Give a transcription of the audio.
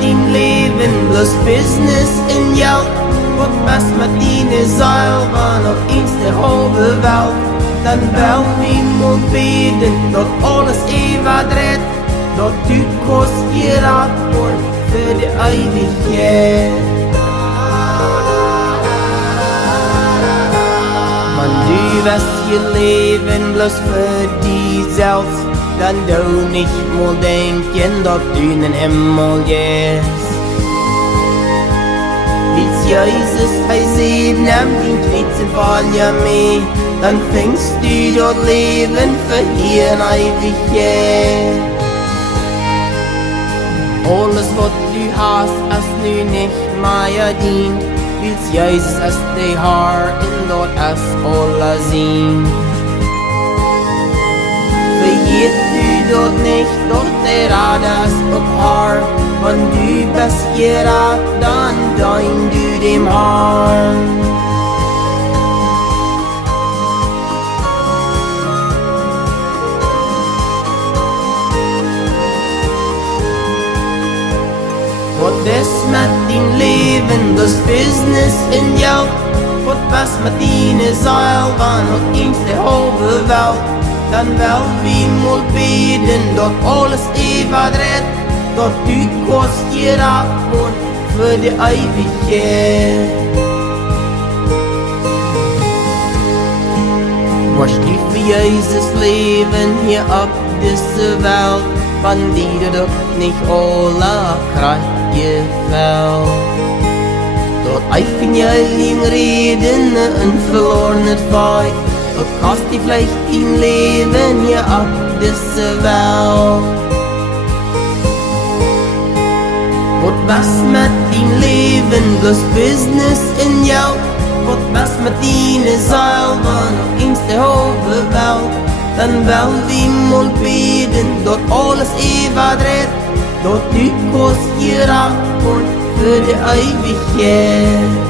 dien leven, plus business en geld. Wat best met dien is al van op eens de halve welt. Dan wel wie moet beden, dat alles even redt. Dat u kost je raad wordt voor de eeuwigheid. Want du was je leven bloß für dich selbst. Dan doe nicht mal denken, dat du in Himmel gehst. Als Jesus hij sieht, nimm den Knitzen von ja mee. Dan fängst du dat Leben für hier in Ewigkeit. Alles wat du hast, ist nu nicht mehr dien. Als Jesus ist die Haar en dat is alles zien. Vergeet du dat nicht, dat der Rade ist op Haar. Wenn du bist gerad, dann dein du dem Haar. Wat is met dien leven, dus business en geld. Wat was met dien zeil, van het eens de halve welt. Dan wel wie moet beden, dat alles even redt. Dat u kost je raad wordt voor de eeuwigheid. Was du für Jesus leven hier op deze welt, van die dat ook niet alle kracht gefällt. Dat eifen je alleen reden en verloren het feit. Dat kost die vielleicht in leven hier op deze welt. Wat was met dien leven, plus business en geld. Wat was met dien zeil, van op eens de halve welt. Dan wel wie moet beden, dat alles even redt. Dat u kost je raad wordt voor de eeuwigheid.